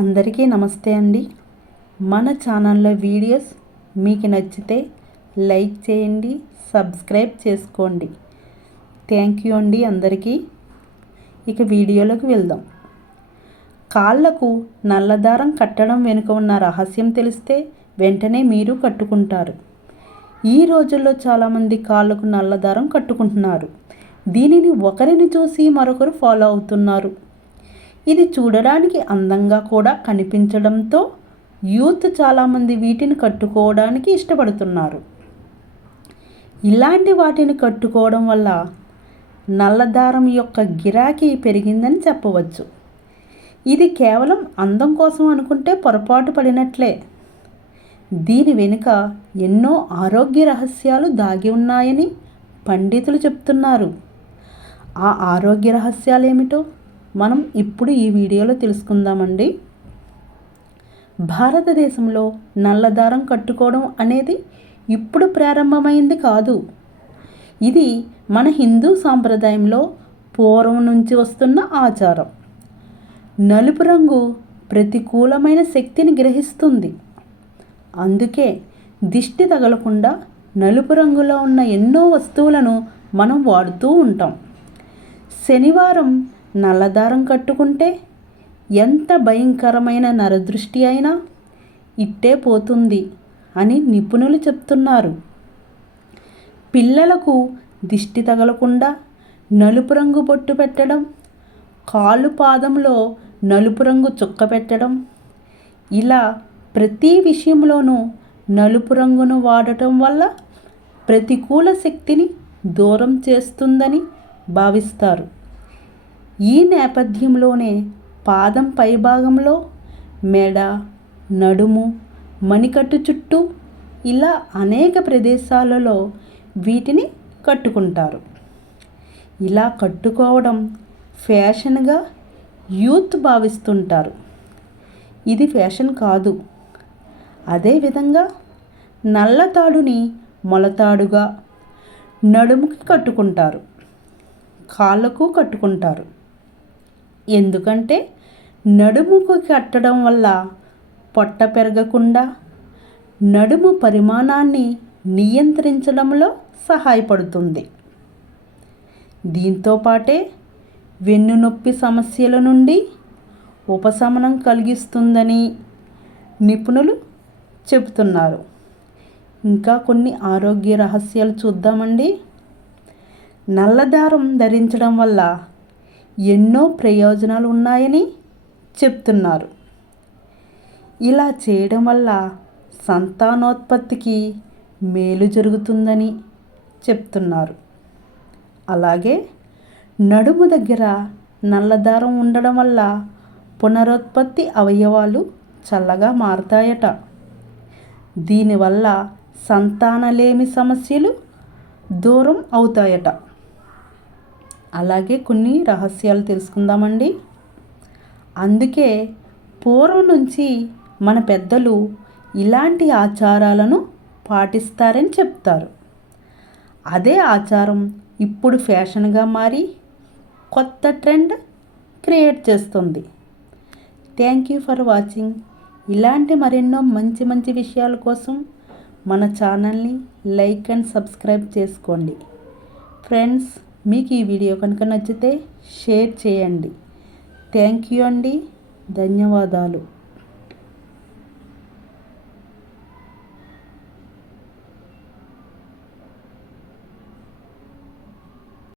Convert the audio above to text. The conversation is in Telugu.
అందరికీ నమస్తే అండి. మన ఛానల్లో వీడియోస్ మీకు నచ్చితే లైక్ చేయండి సబ్స్క్రైబ్ చేసుకోండి. థ్యాంక్ యూ అండి అందరికీ. ఇక వీడియోలోకి వెళ్దాం. కాళ్ళకు నల్లదారం కట్టడం వెనుక ఉన్న రహస్యం తెలిస్తే వెంటనే మీరు కట్టుకుంటారు. ఈ రోజుల్లో చాలామంది కాళ్ళకు నల్లదారం కట్టుకుంటున్నారు. దీనిని ఒకరిని చూసి మరొకరు ఫాలో అవుతున్నారు. ఇది చూడడానికి అందంగా కూడా కనిపించడంతో యూత్ చాలామంది వీటిని కట్టుకోవడానికి ఇష్టపడుతున్నారు. ఇలాంటి వాటిని కట్టుకోవడం వల్ల నల్లదారం యొక్క గిరాకీ పెరిగిందని చెప్పవచ్చు. ఇది కేవలం అందం కోసం అనుకుంటే పొరపాటు పడినట్లే. దీని వెనుక ఎన్నో ఆరోగ్య రహస్యాలు దాగి ఉన్నాయని పండితులు చెప్తున్నారు. ఆ ఆరోగ్య రహస్యాలు ఏమిటో మనం ఇప్పుడు ఈ వీడియోలో తెలుసుకుందామండి. భారతదేశంలో నల్లదారం కట్టుకోవడం అనేది ఇప్పుడు ప్రారంభమైంది కాదు. ఇది మన హిందూ సాంప్రదాయంలో పూర్వం నుంచి వస్తున్న ఆచారం. నలుపు రంగు ప్రతికూలమైన శక్తిని గ్రహిస్తుంది. అందుకే దిష్టి తగలకుండా నలుపు రంగులో ఉన్న ఎన్నో వస్తువులను మనం వాడుతూ ఉంటాం. శనివారం నల్లదారం కట్టుకుంటే ఎంత భయంకరమైన నరదృష్టి అయినా ఇట్టే పోతుంది అని నిపుణులు చెప్తున్నారు. పిల్లలకు దిష్టి తగలకుండా నలుపు రంగు బొట్టు పెట్టడం కాలు పాదంలో నలుపు రంగు చుక్క పెట్టడం ఇలా ప్రతి విషయంలోనూ నలుపు రంగును వాడటం వల్ల ప్రతికూల శక్తిని దూరం చేస్తుందని భావిస్తారు. ఈ నేపథ్యంలోనే పాదం పైభాగంలో మెడ నడుము మణికట్టు చుట్టూ ఇలా అనేక ప్రదేశాలలో వీటిని కట్టుకుంటారు. ఇలా కట్టుకోవడం ఫ్యాషన్గా యూత్ భావిస్తుంటారు. ఇది ఫ్యాషన్ కాదు. అదేవిధంగా నల్లతాడుని మొలతాడుగా నడుముకి కట్టుకుంటారు. కాళ్ళకు కట్టుకుంటారు. ఎందుకంటే నడుముకు కట్టడం వల్ల పొట్ట పెరగకుండా నడుము పరిమాణాన్ని నియంత్రించడంలో సహాయపడుతుంది. దీంతోపాటే వెన్నునొప్పి సమస్యల నుండి ఉపశమనం కలిగిస్తుందని నిపుణులు చెబుతున్నారు. ఇంకా కొన్ని ఆరోగ్య రహస్యాలు చూద్దామండి. నల్లదారం ధరించడం వల్ల ఎన్నో ప్రయోజనాలు ఉన్నాయని చెప్తున్నారు. ఇలా చేయడం వల్ల సంతానోత్పత్తికి మేలు జరుగుతుందని చెప్తున్నారు. అలాగే నడుము దగ్గర నల్లదారం ఉండడం వల్ల పునరుత్పత్తి అవయవాలు చల్లగా మారుతాయట. దీనివల్ల సంతానలేమి సమస్యలు దూరం అవుతాయట. అలాగే కొన్ని రహస్యాలు తెలుసుకుందామండి. అందుకే పూర్వం నుంచి మన పెద్దలు ఇలాంటి ఆచారాలను పాటిస్తారని చెప్తారు. అదే ఆచారం ఇప్పుడు ఫ్యాషన్గా మారి కొత్త ట్రెండ్ క్రియేట్ చేస్తుంది. Thank you for watching. ఇలాంటి మరెన్నో మంచి మంచి విషయాల కోసం మన ఛానల్ని లైక్ అండ్ సబ్స్క్రైబ్ చేసుకోండి. ఫ్రెండ్స్ మీకు ఈ వీడియో కనుక నచ్చితే షేర్ చేయండి. థ్యాంక్ యూ అండి. ధన్యవాదాలు.